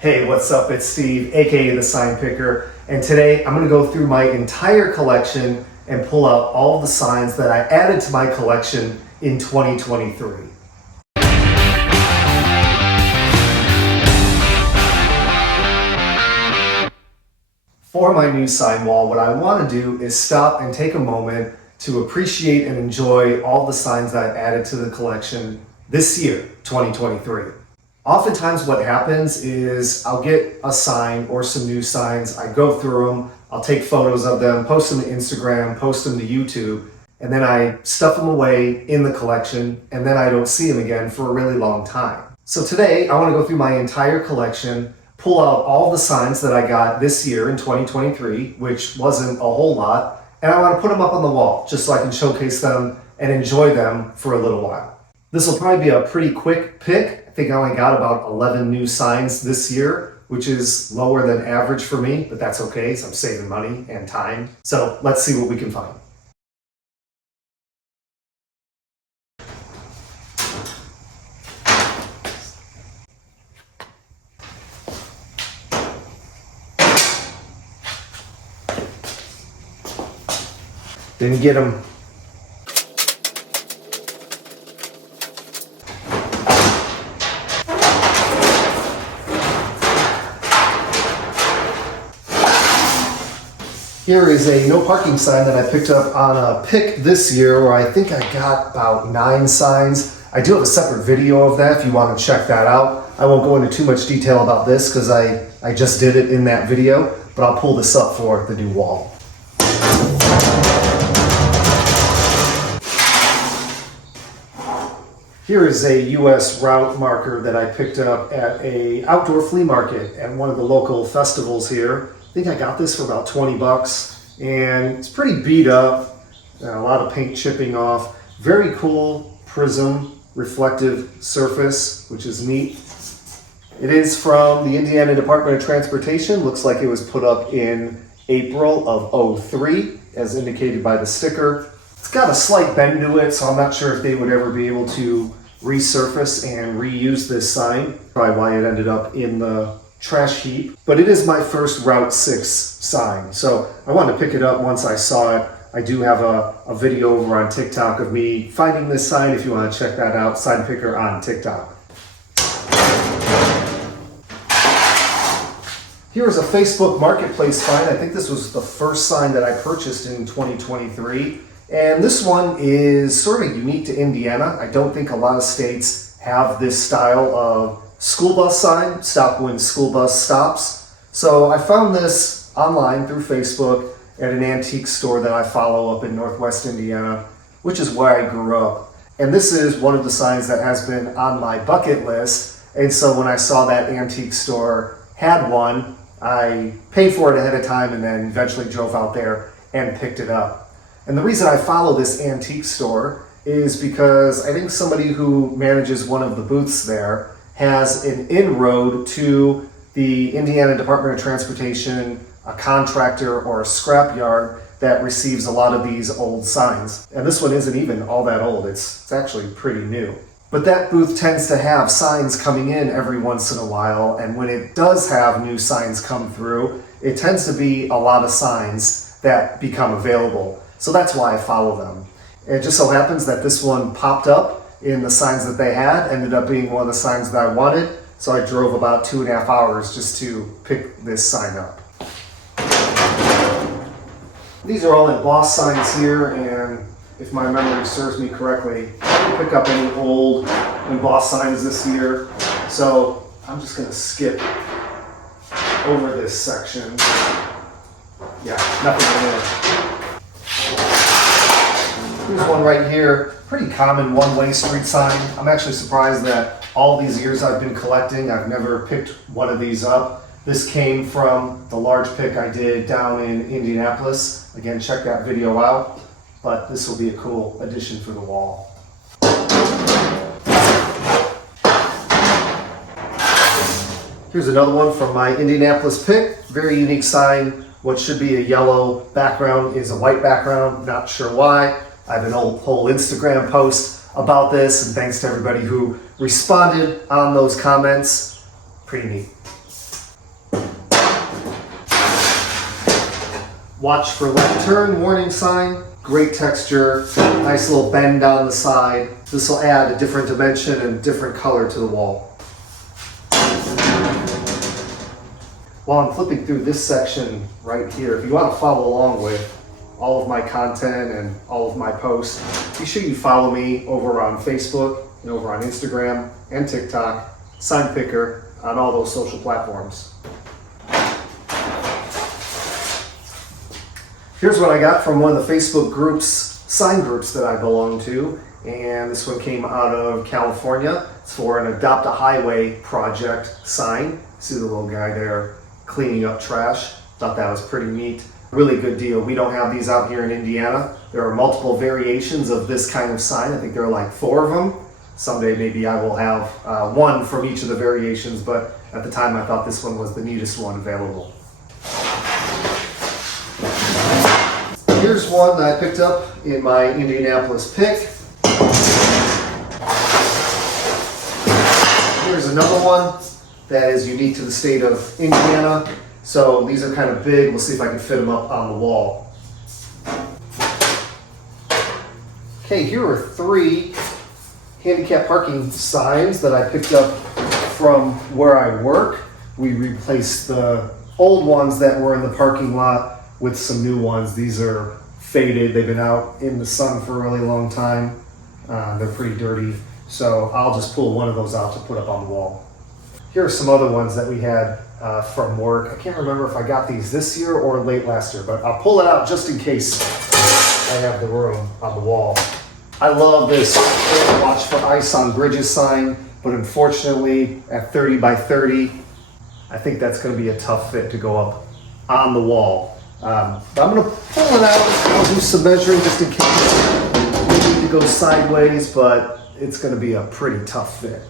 Hey, what's up? It's Steve, aka the Sign Picker, and today I'm going to go through my entire collection and pull out all the signs that I added to my collection in 2023. For my new sign wall, what I want to do is stop and take a moment to appreciate and enjoy all the signs that I added to the collection this year, 2023. Oftentimes what happens is I'll get a sign or some new signs, I go through them, I'll take photos of them, post them to Instagram, post them to YouTube, and then I stuff them away in the collection, and then I don't see them again for a really long time. So today I want to go through my entire collection, pull out all the signs that I got this year in 2023, which wasn't a whole lot, and I want to put them up on the wall just so I can showcase them and enjoy them for a little while. This will probably be a pretty quick pick. I think I only got about 11 new signs this year, which is lower than average for me, but that's okay, so I'm saving money and time. So let's see what we can find. Didn't get them. Here is a no parking sign that I picked up on a pick this year, where I think I got about 9 signs. I do have a separate video of that if you want to check that out. I won't go into too much detail about this because I just did it in that video, but I'll pull this up for the new wall. Here is a US route marker that I picked up at a outdoor flea market at one of the local festivals here. I think I got this for about 20 bucks, and it's pretty beat up, a lot of paint chipping off. Very cool prism reflective surface, which is neat. It is from the Indiana Department of Transportation. Looks like it was put up in April of 03, as indicated by the sticker. It's got a slight bend to it, so I'm not sure if they would ever be able to resurface and reuse this sign. Probably why it ended up in the trash heap. But it is my first Route 6 sign, so I wanted to pick it up once I saw it. I do have a video over on TikTok of me finding this sign if you want to check that out. Sign Picker on TikTok. Here's a Facebook Marketplace find. I think this was the first sign that I purchased in 2023. And this one is sort of unique to Indiana. I don't think a lot of states have this style of school bus sign, stop when school bus stops. So I found this online through Facebook at an antique store that I follow up in Northwest Indiana, which is where I grew up. And this is one of the signs that has been on my bucket list. And so when I saw that antique store had one, I paid for it ahead of time and then eventually drove out there and picked it up. And the reason I follow this antique store is because I think somebody who manages one of the booths there has an inroad to the Indiana Department of Transportation, a contractor or a scrap yard that receives a lot of these old signs. And this one isn't even all that old, it's actually pretty new. But that booth tends to have signs coming in every once in a while, and when it does have new signs come through, it tends to be a lot of signs that become available. So that's why I follow them. It just so happens that this one popped up in the signs that they had, ended up being one of the signs that I wanted, so I drove about 2.5 hours just to pick this sign up. These are all embossed signs here, and if my memory serves me correctly, I didn't pick up any old embossed signs this year, so I'm just gonna skip over this section. Yeah, nothing in there. Here's one right here, pretty common one-way street sign. I'm actually surprised that all these years I've been collecting, I've never picked one of these up. This came from the large pick I did down in Indianapolis. Again, check that video out, but this will be a cool addition for the wall. Here's another one from my Indianapolis pick. Very unique sign. What should be a yellow background is a white background, not sure why. I have an whole Instagram post about this, and thanks to everybody who responded on those comments. Pretty neat. watch for left turn warning sign. Great texture, nice little bend down the side. This will add a different dimension and different color to the wall. While I'm flipping through this section right here, if you want to follow along with all of my content and all of my posts, be sure you follow me over on Facebook and over on Instagram and TikTok, Sign Picker, on all those social platforms. Here's what I got from one of the Facebook groups, sign groups that I belong to, and this one came out of California. It's for an Adopt a Highway project sign. See the little guy there cleaning up trash. Thought that was pretty neat. Really good deal. We don't have these out here in Indiana. There are multiple variations of this kind of sign. I think there are like 4 of them. Someday maybe I will have one from each of the variations, but at the time I thought this one was the neatest one available. Here's one that I picked up in my Indianapolis pick. Here's another one that is unique to the state of Indiana. So these are kind of big. We'll see if I can fit them up on the wall. Okay, here are 3 handicap parking signs that I picked up from where I work. We replaced the old ones that were in the parking lot with some new ones. These are faded. They've been out in the sun for a really long time. They're pretty dirty. So I'll just pull one of those out to put up on the wall. Here are some other ones that we had from work. I can't remember if I got these this year or late last year, but I'll pull it out just in case I have the room on the wall. I love this watch for ice on bridges sign, but unfortunately at 30 by 30, I think that's going to be a tough fit to go up on the wall. I'm going to pull it out. I'll do some measuring just in case we need to go sideways, but it's going to be a pretty tough fit.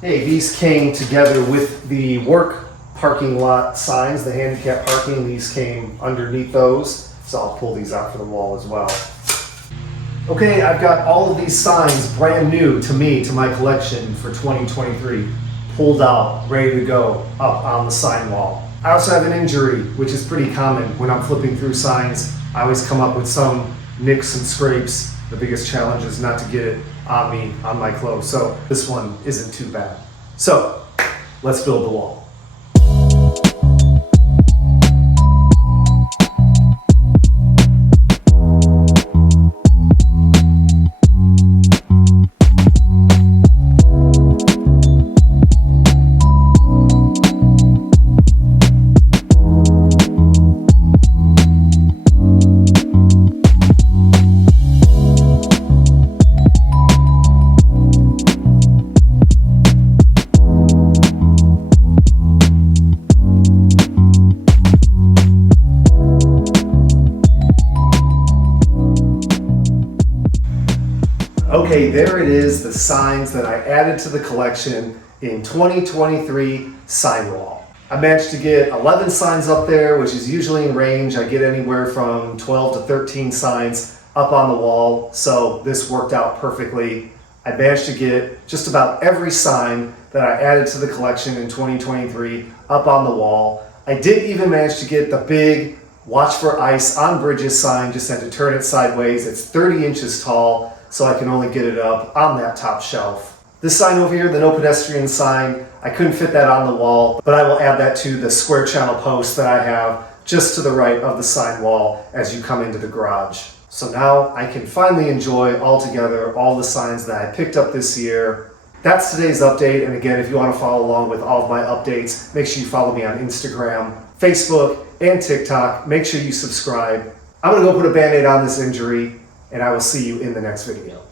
Hey, these came together with the work parking lot signs, the handicap parking. These came underneath those, so I'll pull these out for the wall as well. Okay, I've got all of these signs brand new to me, to my collection for 2023, pulled out, ready to go up on the sign wall. I also have an injury, which is pretty common when I'm flipping through signs. I always come up with some nicks and scrapes. The biggest challenge is not to get it on me, on my clothes. So this one isn't too bad. So let's build the wall. Okay, there it is, the signs that I added to the collection in 2023 sign wall. I managed to get 11 signs up there, which is usually in range. I get anywhere from 12 to 13 signs up on the wall, so this worked out perfectly. I managed to get just about every sign that I added to the collection in 2023 up on the wall. I did even manage to get the big Watch for Ice on Bridges sign. Just had to turn it sideways. It's 30 inches tall, so I can only get it up on that top shelf. This sign over here, the no pedestrian sign, I couldn't fit that on the wall, but I will add that to the square channel post that I have just to the right of the sign wall as you come into the garage. So now I can finally enjoy all together all the signs that I picked up this year. That's today's update, and again, if you want to follow along with all of my updates, make sure you follow me on Instagram, Facebook, and TikTok. Make sure you subscribe. I'm going to go put a Band-Aid on this injury, and I will see you in the next video.